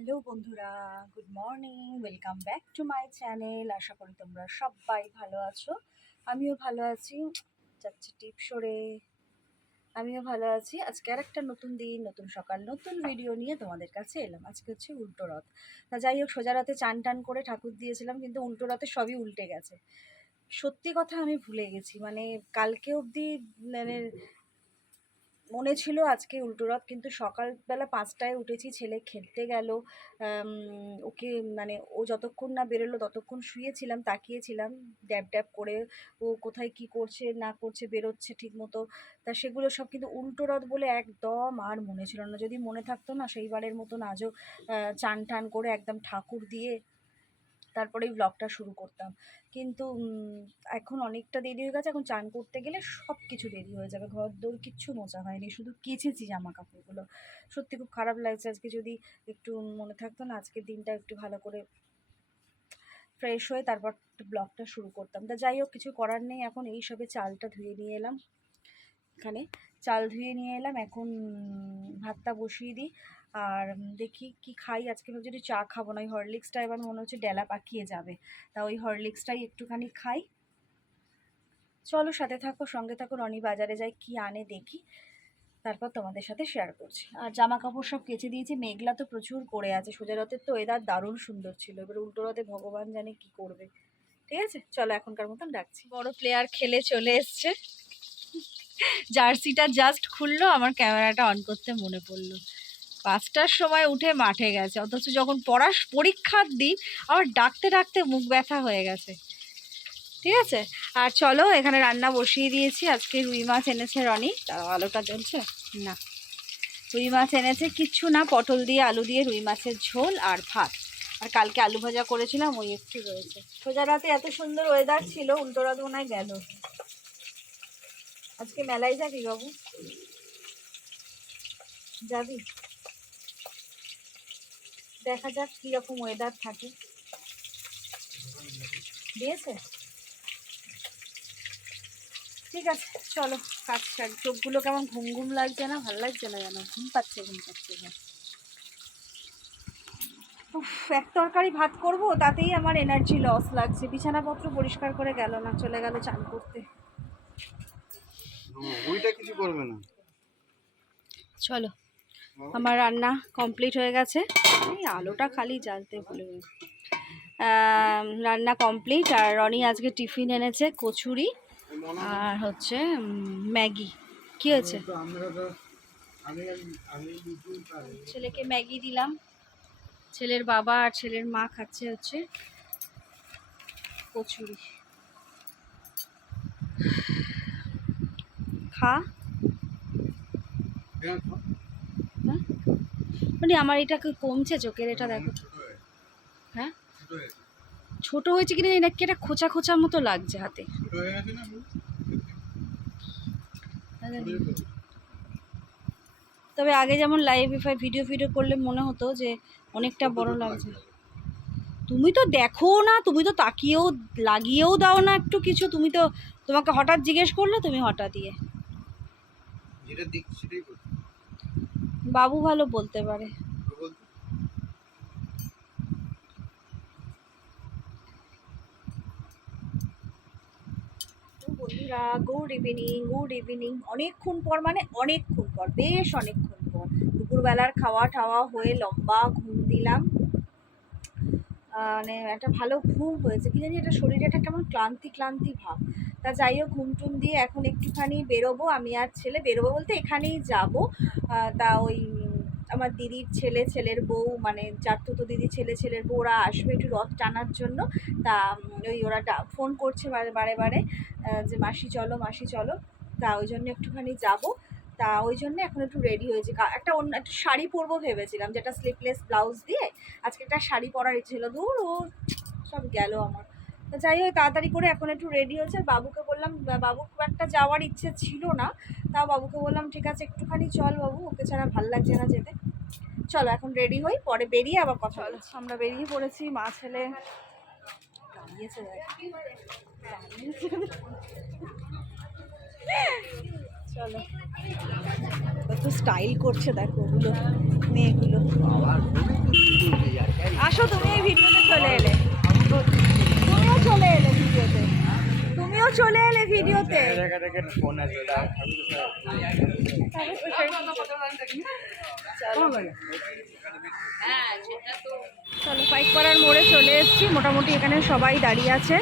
Hello বন্ধুরা, good morning, welcome back to my channel. আশা করি তোমরা সবাই ভালো আছো। আমিও ভালো আছি। যাচ্ছে টিপ সরে। আমিও ভালো আছি। আজকে আর একটা নতুন দিন, নতুন সকাল, নতুন ভিডিও নিয়ে তোমাদের কাছে এলাম। আজকে হচ্ছে উল্টো রথ। তা যাই হোক, সোজা রাতে চান টান করে ঠাকুর দিয়েছিলাম, কিন্তু উল্টো রথে সবই উল্টে গেছে। সত্যি কথা আমি ভুলে গেছি। মানে কালকে অবধি মানে মনে ছিল আজকে উল্টো রথ, কিন্তু সকালবেলা পাঁচটায় উঠেছি, ছেলে খেলতে গেল ওকে মানে ও যতক্ষণ না বেরোলো ততক্ষণ শুয়েছিলাম, তাকিয়েছিলাম, ড্যাব ড্যাব করে ও কোথায় কি করছে, না করছে, বেরোচ্ছে ঠিক মতো তা সেগুলো সব কিন্তু উল্টো রথ বলে একদম আর মনে ছিল না। যদি মনে থাকতো না, সেইবারের মতন আজও চান টান করে একদম ঠাকুর দিয়ে তারপরেই ব্লগটা শুরু করতাম। কিন্তু এখন অনেকটা দেরি হয়ে গেছে। এখন চান করতে গেলে সব কিছু দেরি হয়ে যাবে। ঘর দৌড় কিচ্ছু মোচা হয়নি, শুধু কেচেছি জামা কাপড়গুলো সত্যি খুব খারাপ লাগছে। আজকে যদি একটু মনে থাকতো না, আজকের দিনটা একটু ভালো করে ফ্রেশ হয়ে তারপর ব্লগটা শুরু করতাম। তা যাই হোক, কিছু করার নেই। এখন এই সবে চালটা ধুয়ে নিয়ে এলাম। এখানে চাল ধুয়ে নিয়ে এলাম। এখন ভাতটা বসিয়ে দিই। আর দেখি কি খাই। আজকে ভাবছি একটু চা খাব না ওই হরলিক্সটা এবার মনে হচ্ছে ডেলা পাকিয়ে যাবে। তা ওই হরলিক্সটাই একটুখানি খাই। চলো সাথে থাকো, সঙ্গে থাকো, রনি বাজারে যাই, কি আনে দেখি। তারপর তোমাদের সাথে শেয়ার করছি। আর জামা কাপড় সব কেচে দিয়েছি, মেঘলা তো প্রচুর করে আছে। সোজা রথের তো এদার দারুণ সুন্দর ছিল। এবার উল্টো রথে ভগবান জানে কি করবে। ঠিক আছে? চলো এখনকার মতন ডাকছি বড় প্লেয়ার খেলে চলে এসছে। জার্সিটা জাস্ট খুললো, আমার ক্যামেরাটা অন করতে মনে পড়ল। পাঁচটার সময় উঠে মাঠে গেছে। অথচ যখন পড়াশ, পরীক্ষার দিন, আমার ডাকতে ডাকতে মুখ ব্যথা হয়ে গেছে। ঠিক আছে? আর চলো, এখানে রান্না বসিয়ে দিয়েছি। আজকে রুই মাছ এনেছে রনি। তার আলোটা জ্বলছে? না। রুই মাছ এনেছে কিচ্ছু না। পটল দিয়ে আলু দিয়ে রুই মাছের ঝোল আর ভাত। আর কালকে আলু ভাজা করেছিলাম, ওই একটু রয়েছে। সোজা রাতে এত সুন্দর ওয়েদার ছিল, উল্টো রাত মনে গেল। আজকে মেলায় যাবি বাবু? যাবি? দেখা যাক কীরকম ওয়েদার থাকে। দিয়েছে? ঠিক আছে চলো কাজ সারি। চোখগুলো কেমন ঘুম ঘুম লাগছে না? ভালো লাগছে না যেন? ঘুম পাচ্ছে ঘুম পাচ্ছে না এক তরকারি ভাত করব তাতেই আমার এনার্জি লস লাগছে। বিছানাপত্র পরিষ্কার করে গেল না চলে গেল চান করতে। ওইটা কিছু করবে না। চলো। আমার রান্না কমপ্লিট হয়ে গেছে। এই আলোটা খালি জ্বালতে ভুলে রান্না কমপ্লিট আর রনি আজকে টিফিন এনেছে কচুরি আর হচ্ছে ম্যাগি। কি হয়েছে? ছেলেকে ম্যাগি দিলাম। ছেলের বাবা আর ছেলের মা খাচ্ছে হচ্ছে কচুরি। খা। মানে আমার এটা কমছে চোখের এটা দেখো। হ্যাঁ? ছোট হয়েছে। কিনা এটা কি এটা খোঁচা খোঁচার মতো লাগছে হাতে। তবে আগে যেমন লাইভ ইফাই ভিডিও ভিডিও করলে মনে হতো যে অনেকটা বড় লাগছে। তুমি তো দেখো না তুমি তো তাকিয়েও লাগিয়েও দাও না একটু কিছু। তুমি তো তোমাকে হঠাৎ জিজ্ঞেস করলে তুমি হঠাৎ ইয়ে। বাবু ভালো বলতে পারে। বন্ধুরা গুড ইভিনিং গুড ইভিনিং অনেকক্ষণ পর মানে অনেকক্ষণ পর, বেশ অনেকক্ষণ পর দুপুরবেলার খাওয়া টাওয়া হয়ে লম্বা ঘুম দিলাম। মানে একটা ভালো ঘুম হয়েছে। কি জানি এটা শরীরে একটা কেমন ক্লান্তি ক্লান্তি ভাব। তা যাই হোক ঘুম টুম দিয়ে এখন একটুখানি বেরোবো। আমি আর ছেলে বেরোবো বলতে এখানেই যাব। তা ওই আমার দিদির ছেলে, ছেলের বউ মানে চারতুতো দিদি, ছেলে, ছেলের বউ, ওরা আসবে একটু রথ টানার জন্য। তা ওই ওরা ফোন করছে বারে বারে যে মাসি চলো মাসি চলো। তা ওই জন্য একটুখানি যাব। তা ওই জন্য এখন একটু রেডি হয়েছি। একটা অন্য, একটা শাড়ি পরবো ভেবেছিলাম, যেটা স্লিপলেস ব্লাউজ দিয়ে। আজকে একটা শাড়ি পরার ইচ্ছে ছিল। দূর ও, সব গেল আমার। যাই হোক তাড়াতাড়ি করে এখন একটু রেডি হয়েছে। বাবুকে বললাম বাবু খুব একটা যাওয়ার ইচ্ছে ছিল না। তাও বাবুকে বললাম ঠিক আছে একটুখানি চল বাবু ওকে ছাড়া ভালো লাগছে না যেতে। চলো এখন রেডি হই পরে বেরিয়ে আবার কথা হলো আমরা বেরিয়ে পড়েছি মা ছেলে। চলো। স্টাইল করছে দেখো ওগুলো মেয়েগুলো। আসো তুমি এই ভিডিওতে চলে এলে। ভিডিওতে? ফোন আসবে তাও চলো পাইকপাড়ার মোড়ে চলে এসেছি। মোটামুটি এখানে সবাই দাঁড়িয়ে আছে।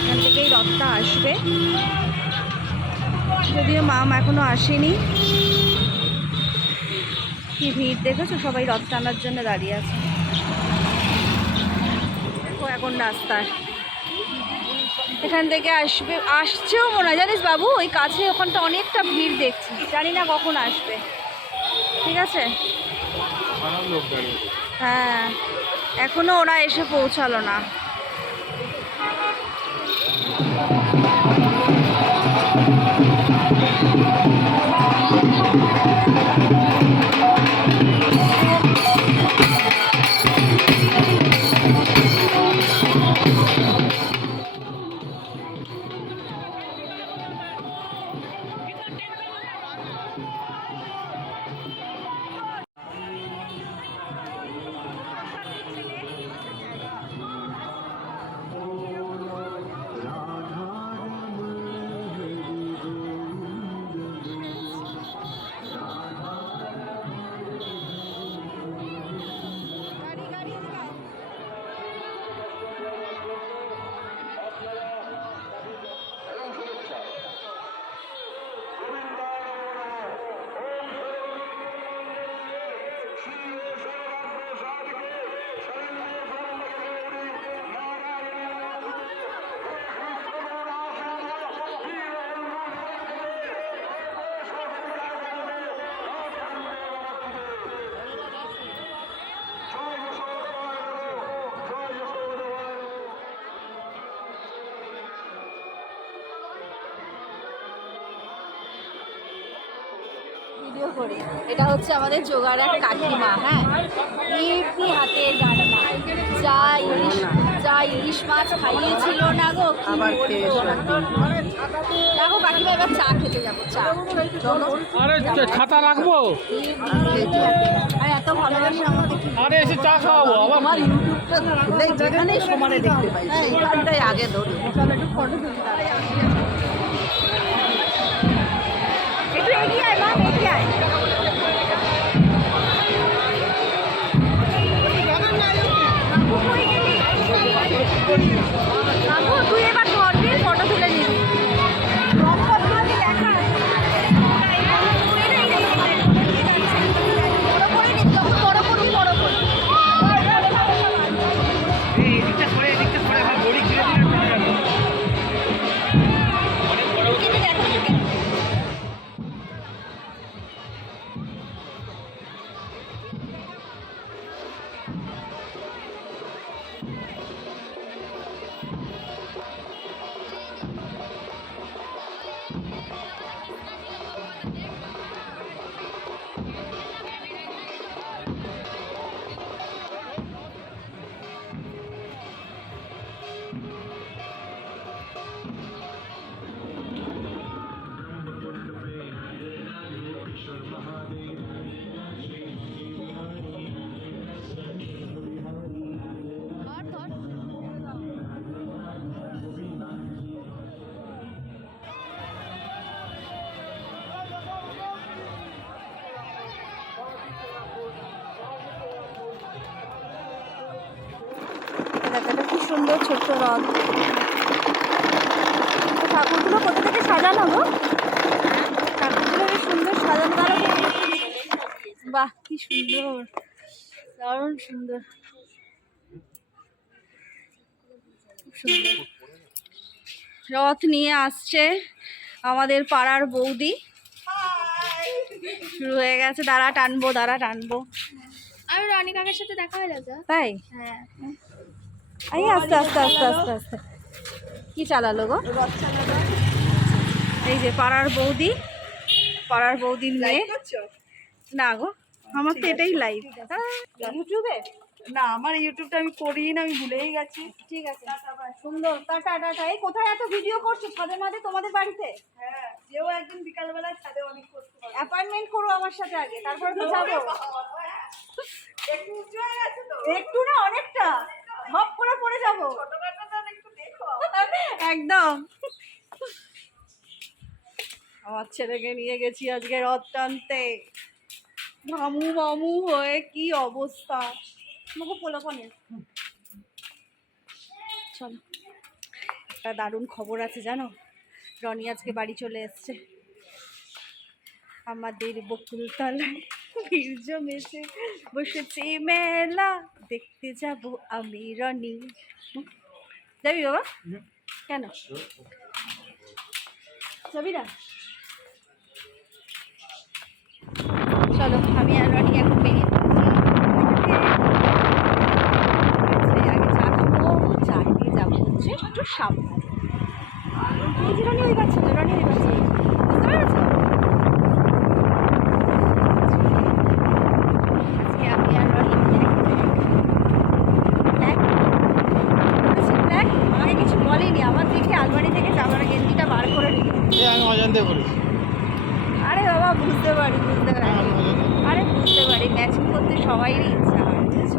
এখান থেকেই রথটা আসবে। যদিও মাম এখনও আসেনি। কি ভিড় দেখেছ? সবাই রথ টানার জন্য দাঁড়িয়ে আছে। এখন রাস্তায়। এখান থেকে আসবে, আসছেও মনে হয়। জানিস বাবু, ওই কাছে ওখানটা অনেকটা ভিড় দেখছি। জানি না কখন আসবে। ঠিক আছে? হ্যাঁ। এখনও ওরা এসে পৌঁছালো না। ভিডিও করি। এটা হচ্ছে আমাদের জোগাড়ার কাকিমা হ্যাঁ? এমনি হাতে যা ইলিশ যা ইলিশ মাছ খাইয়েছিল না গো দেখো কাকিমা এবার চা খেতে যাব চা। আরে খাতা রাখব? আর এত ভালোবাসে আমাকে আরে এসে চা খাওয়াবো আবার আমার ইউটিউবটা যেখানেই সমানে দেখতে পাই সেইখানটাই আগে ধরি একটু ফটো তুলতে দেখো এটা কি সুন্দর ছোট্ট রথ। ঠাকুরগুলো কোথা থেকে সাজানো গো? ঠাকুরগুলো বেশ সুন্দর সাজানো। দাঁড়ো বাহ কি সুন্দর দারুণ সুন্দর। সুন্দর। রথ নিয়ে আসছে আমাদের পাড়ার বৌদি। শুরু হয়ে গেছে। দাঁড়া টানবো দাঁড়া টানবো। আমি রনি কাকার সাথে দেখা হয়ে যাচ্ছে তাই? হ্যাঁ। এই আস্তে আস্তে আস্তে আস্তে আস্তে। কি চালালো গো? এই যে পাড়ার বৌদি পাড়ার বৌদির মেয়ে। না গো আমার তো এটাই লাইভ ইউটিউবে? না আমার ইউটিউবটা আমি করি না আমি ভুলেই গেছি। ঠিক আছে। সুন্দর টাটা টাটা এই কোথায় এত ভিডিও করছ? ছাদে মাঝে তোমাদের বাড়িতে? হ্যাঁ যেও একদিন বিকালবেলা ছাদে অনেক করতে অ্যাপয়েন্টমেন্ট করো আমার সাথে আগে তারপরে তো যাব। একটু হয়ে না অনেকটা। করে যাব? একদম। আমার ছেলেকে নিয়ে গেছি আজকে রথ টানতে মামু মামু হয়ে কি অবস্থা? আমাকে পোলা কনে চলো। একটা দারুণ খবর আছে জানো? রনি আজকে বাড়ি চলে এসছে। আমাদের বকুলতলায়। ভিড় জমেছে বসেছে মেলা দেখতে যাব আমি রনি। যাবি বাবা? কেন? যাবি না? চলো আমি আর রনি এখন বেরিয়ে একটু যে রনি ওই বাচ্চাটা রনি ওই বাচ্চা বুঝতে পেরেছ আজকে আমি আর রনি ব্ল্যাক বলেছি ব্ল্যাক আমাকে কিছু বলেনি আমার দেখে আলমারি থেকে জামার গেঞ্জিটা বার করে রেখেছে আমি অজান্তে করেছি আরে বাবা বুঝতে পারি বুঝতে পারি আরে বুঝতে পারি ম্যাচিং করতে সবাইরই ইচ্ছা হয় বুঝেছ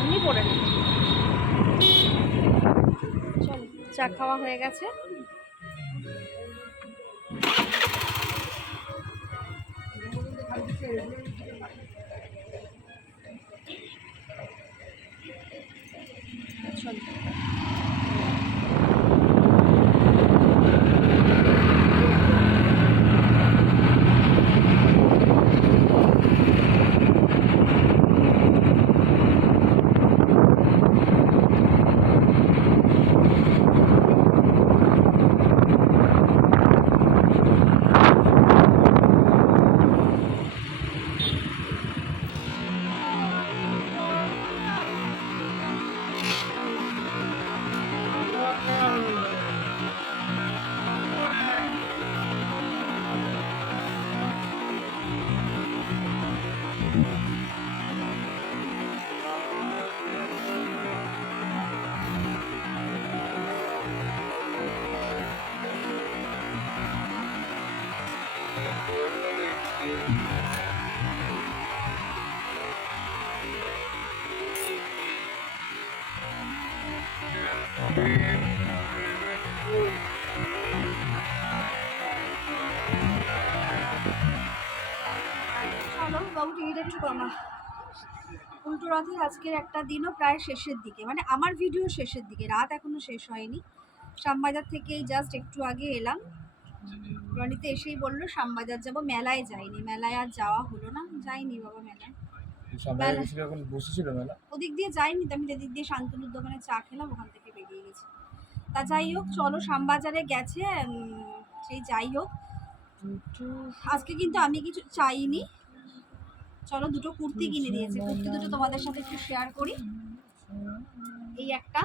এমনি পড়ে নে চলো চা খাওয়া হয়ে গেছে। রথের আজকের একটা দিনও প্রায় শেষের দিকে। মানে আমার ভিডিও শেষের দিকে রাত এখনও শেষ হয়নি। শ্যামবাজার থেকেই জাস্ট একটু আগে এলাম। রনিতে এসেই বলল শ্যামবাজার যাব মেলায় যাইনি। মেলায় আর যাওয়া হলো না। যাইনি বাবা মেলায়। ওদিক দিয়ে যাইনি তো আমি যেদিক দিয়ে শান্তনুর দোকানে চা খেলাম ওখান থেকে বেরিয়ে গেছি। তা যাই হোক চলো শ্যামবাজারে গেছে। সেই যাই হোক। আজকে কিন্তু আমি কিছু চাইনি। চলো দুটো কুর্তি কিনে দিয়েছে। কুর্তি দুটো তোমাদের সাথে একটু শেয়ার করি। এই একটা।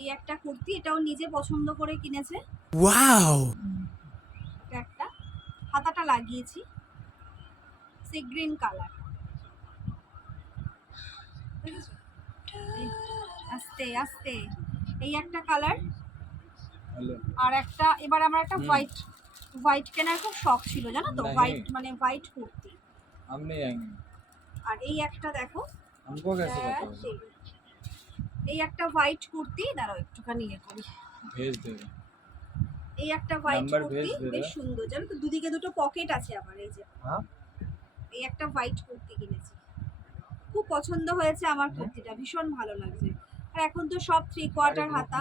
এই একটা কুর্তি এটাও নিজে পছন্দ করে কিনেছে। এটা একটা। হাতাটা লাগিয়েছি। সি গ্রিন কালার আস্তে আস্তে। এই একটা কালার আর একটা এবার আমার একটা হোয়াইট হোয়াইট কেনার খুব শখ ছিল জানো তো? হোয়াইট মানে হোয়াইট কুর্তি। আমি আর এই একটা দেখো আমগো গেছে এই একটা হোয়াইট কুর্তি দাঁড়াও একটুখানি ইয়ে করি। ভেজ দে এই একটা হোয়াইট কুর্তি বেশ সুন্দর জানো তো? দুদিকে দুটো পকেট আছে আমার এই যে। এই একটা হোয়াইট কুর্তি কিনেছি। খুব পছন্দ হয়েছে আমার কুর্তিটা ভীষণ ভালো লাগছে। আর এখন তো সব থ্রি কোয়ার্টার হাতা।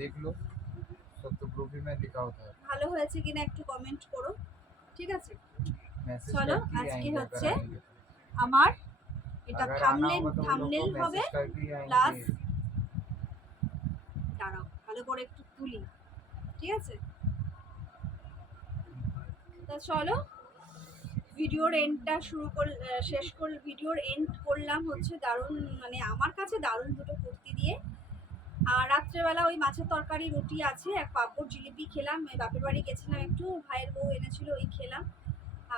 দেখল। सब तो ग्रुप ही में लिखा होता है ভালো হয়েছে কিনা একটু কমেন্ট করো ঠিক আছে मैसेज चलो, करके ही आज की आएंगे अगर হচ্ছে आएंगे तो। আমার এটা अगर आना থামনেল होगा तो वो लोग থামনেল को হবে मैसेज करके ही आएंगे। প্লাস দাঁড়াও ভালো করে একটু তুলি ঠিক আছে তা চলো ভিডিওর এন্ডটা শুরু কর আহ, শেষ কর ভিডিওর এন্ড করলাম হচ্ছে দারুণ মানে আমার কাছে দারুণ দুটো কুর্তি দিয়ে আর রাত্রেবেলা ওই মাছের তরকারি, রুটি আছে, এক পাঁপড় জিলিপি খেলাম। বাপের বাড়ি গেছিলাম একটু, ভাইয়ের বউ এনেছিল, ওই খেলাম।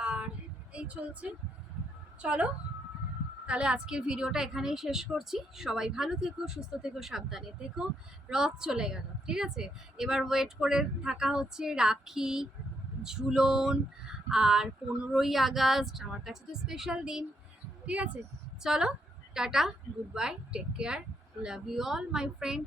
আর এই চলছে। চলো, তাহলে আজকের ভিডিওটা এখানেই শেষ করছি। সবাই ভালো থেকো, সুস্থ থেকো, সাবধানে থেকো। রথ চলে গেল, ঠিক আছে? এবার ওয়েট করে থাকা হচ্ছে রাখি, ঝুলন আর পনেরোই আগস্ট, আমার কাছে তো স্পেশাল দিন, ঠিক আছে? চলো, tata good bye take care Love you all, my friend.